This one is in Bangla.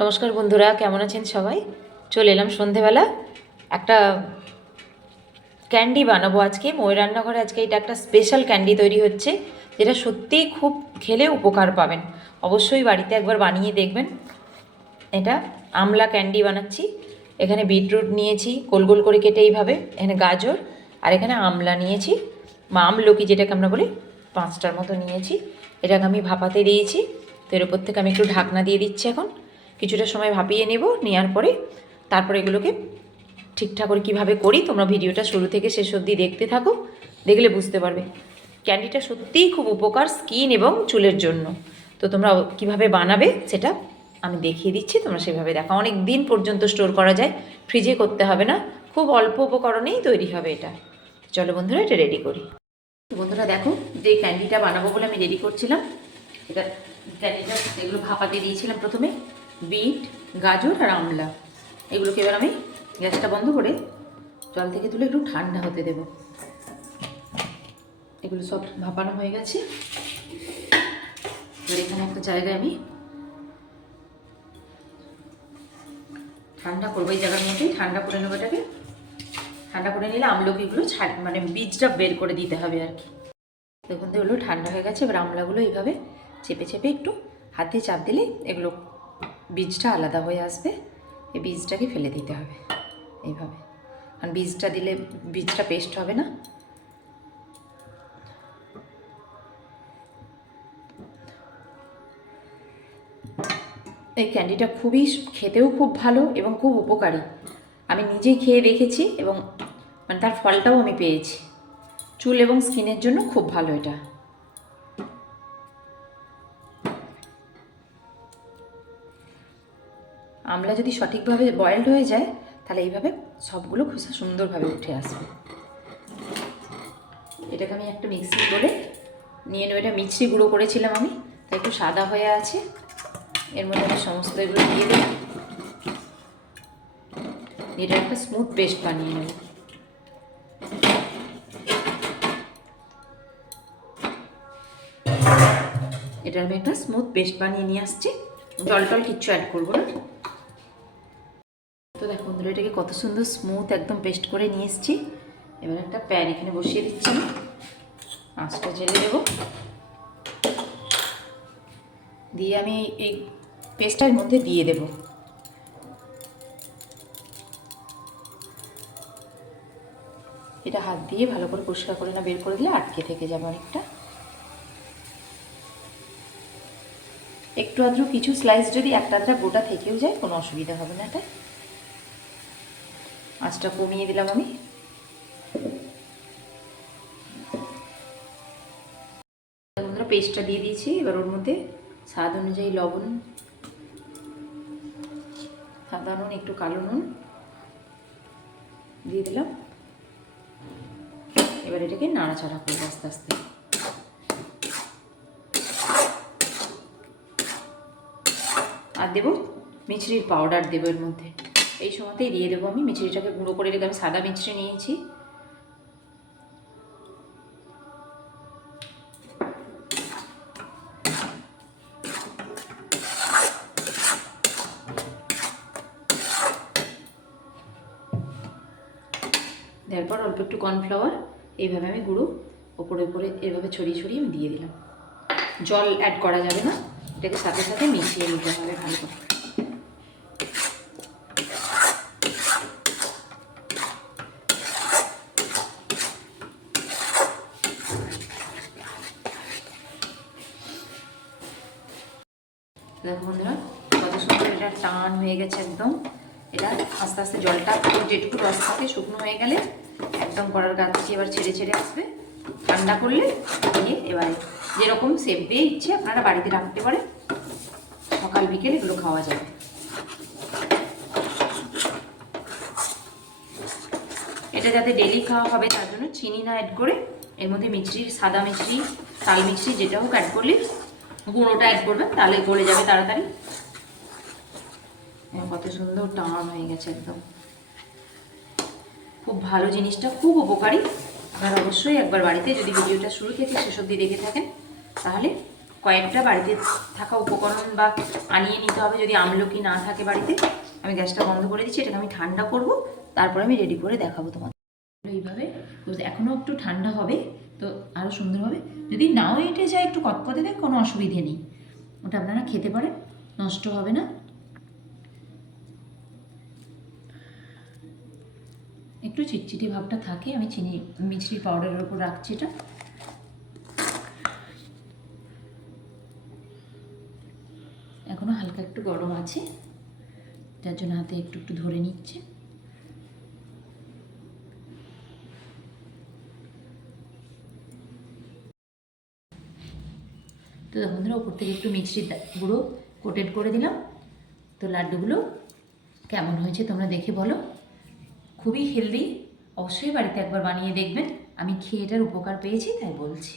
নমস্কার বন্ধুরা, কেমন আছেন সবাই? চলে এলাম সন্ধেবেলা একটা ক্যান্ডি বানাবো আজকে। ময়ূর রান্নাঘরে আজকে এটা একটা স্পেশাল ক্যান্ডি তৈরি হচ্ছে, যেটা সত্যিই খুব খেলে উপকার পাবেন। অবশ্যই বাড়িতে একবার বানিয়ে দেখবেন। এটা আমলা ক্যান্ডি বানাচ্ছি। এখানে বিটরুট নিয়েছি গোল গোল করে কেটে এইভাবে, এখানে গাজর, আর এখানে আমলা নিয়েছি, আমলকি যেটাকে আমরা বলি, 5টার মতো নিয়েছি। এটাকে আমি ভাপাতে দিয়েছি। তো এর উপর থেকে আমি একটু ঢাকনা দিয়ে দিচ্ছি। এখন কিছুটা সময় ভাপিয়ে নেব, নেওয়ার পরে তারপরে এগুলোকে ঠিকঠাক করে কীভাবে করি তোমরা ভিডিওটা শুরু থেকে শেষ অবধি দেখতে থাকো, দেখলে বুঝতে পারবে। ক্যান্ডিটা সত্যিই খুব উপকার স্কিন এবং চুলের জন্য। তো তোমরা কিভাবে বানাবে সেটা আমি দেখিয়ে দিচ্ছি, তোমরা সেভাবে দেখো। অনেক দিন পর্যন্ত স্টোর করা যায়, ফ্রিজে করতে হবে না, খুব অল্প উপকরণেই তৈরি হবে এটা। চলো বন্ধুরা, এটা রেডি করি। বন্ধুরা দেখো, যে ক্যান্ডিটা বানাবো বলে আমি রেডি করছিলাম, এটা ক্যান্ডিটা এগুলো ভাপাতে দিয়েছিলাম প্রথমে, বিট, গাজর আর আমলা। এগুলোকে এবার আমি গ্যাসটা বন্ধ করে জল থেকে তুলে একটু ঠান্ডা হতে দেব। এগুলো সব ভাপানো হয়ে গেছে। এবার এখানে একটা জায়গায় আমি ঠান্ডা করবো, এই জায়গার মধ্যেই ঠান্ডা করে নেবো এটাকে। ঠান্ডা করে নিলে আমলকিগুলো মানে বীজটা বের করে দিতে হবে আর কি। দেখুন তো এগুলো ঠান্ডা হয়ে গেছে। এবার আমলাগুলো এইভাবে চেপে চেপে একটু হাতে চাপ দিলে এগুলো বীজটা আলাদা হয়ে আসবে। এই বীজটাকে ফেলে দিতে হবে এইভাবে, কারণ বীজটা দিলে বীজটা পেস্ট হবে না। এই ক্যান্ডিটা খুবই খেতেও খুব ভালো এবং খুব উপকারী। আমি নিজেই খেয়ে দেখেছি এবং মানে তার ফলটাও আমি পেয়েছি। চুল এবং স্কিনের জন্য খুব ভালো এটা। আমলা যদি সঠিকভাবে বয়েলড হয়ে যায় তাহলে এইভাবে সবগুলো খোসা সুন্দরভাবে উঠে আসবে। এটাকে আমি একটা মিক্সি বলে নিয়ে নেব। এটা মিক্সি গুঁড়ো করেছিলাম আমি, তাই একটু সাদা হয়ে আছে। এর মধ্যে আমি সমস্ত এগুলো দিয়ে দেব। এটা একটা স্মুথ পেস্ট বানিয়ে নেব। এটা আমি একটা স্মুথ পেস্ট বানিয়ে নিয়ে আসছি, জল টল কিচ্ছু অ্যাড করবো না। তো দেখো বন্ধুরা, এটাকে কত সুন্দর স্মুথ একদম পেস্ট করে নিয়ে এসেছি। এবার একটা প্যান এখানে বসিয়ে দিচ্ছি আমি, আঁচটা জ্বেলে দেবো। দিয়ে আমি এই পেস্টটার মধ্যে দিয়ে দেব। এটা হাত দিয়ে ভালো করে পরিষ্কার করে না বের করে দিলে আটকে থেকে যাবে অনেকটা। একটু আধটু কিছু স্লাইস যদি একটা আধটা গোটা থেকেও যায় কোনো অসুবিধা হবে না। এটা আঁচটা কমিয়ে দিলাম আমি। বন্ধুরা, পেস্টটা দিয়ে দিয়েছি। এবার ওর মধ্যে স্বাদ অনুযায়ী লবণ, সাদা নুন, একটু কালো নুন দিয়ে দিলাম। এবার এটাকে নাড়াচাড়া করবো আস্তে আস্তে। আর দেবো মিছরির পাউডার, দেবো এর মধ্যে। এই সময়তেই দিয়ে দেবো আমি মিছরিটাকে গুঁড়ো করে রেখে, আমি সাদা মিছরি নিয়েছি। দেওয়ার পর অল্প একটু কর্নফ্লাওয়ার এইভাবে আমি গুঁড়ো ওপরে ওপরে এভাবে ছড়িয়ে ছড়িয়ে আমি দিয়ে দিলাম। জল অ্যাড করা যাবে না, এটাকে সাথে সাথে মিশিয়ে নিতে হবে ভালো করে। দেখো বন্ধুরা, কত সুন্দর এটা টান হয়ে গেছে একদম। এটা আস্তে আস্তে জলটা যেটুকু রস থাকে শুকনো হয়ে গেলে একদম কড়ার গা থেকে এবার ছেড়ে ছেড়ে আসবে। ঠান্ডা করলে দিয়ে এবারে যেরকম শেপ দিয়ে ইচ্ছে আপনারা বাড়িতে রাখতে পারেন, সকাল বিকেল এগুলো খাওয়া যাবে। এটা যাতে ডেলি খাওয়া হবে তার জন্য চিনি না অ্যাড করে এর মধ্যে মিছরি, সাদা মিছরি, তাল মিছরি যেটা হোক অ্যাড করলে, গুঁড়োটা অ্যাড করবেন তাহলে গলে যাবে তাড়াতাড়ি। কত সুন্দর টান হয়ে গেছে একদম। খুব ভালো জিনিসটা, খুব উপকারী। আপনারা অবশ্যই একবার বাড়িতে যদি ভিডিওটা শুরু থেকে শেষ অবধি দেখে থাকেন তাহলে কয়েকটা বাড়িতে থাকা উপকরণ বা আনিয়ে নিতে হবে যদি আমলকি না থাকে বাড়িতে। আমি গ্যাসটা বন্ধ করে দিচ্ছি, এটাকে আমি ঠান্ডা করব, তারপরে আমি রেডি করে দেখাবো তোমাদের। এইভাবে এখনও একটু ঠান্ডা হবে তো আরও সুন্দর হবে। যদি নাও এঁটে যায় একটু কতকতে দেয় কোনো অসুবিধে নেই, ওটা আপনারা খেতে পারেন, নষ্ট হবে না। একটু চিটচিটে ভাবটা থাকে, আমি চিনি মিছরি পাউডারের ওপর রাখছি এটা। এখনও হালকা একটু গরম আছে, যার জন্য হাতে একটু একটু ধরে নিচ্ছে। তো বন্ধুরা ওপর থেকে একটু মিক্সির গুঁড়ো কোটেড করে দিলাম। তো লাড্ডুগুলো কেমন হয়েছে তোমরা দেখে বলো। খুবই হেলদি, অবশ্যই বাড়িতে একবার বানিয়ে দেখবেন। আমি খেয়ে এটার উপকার পেয়েছি তাই বলছি।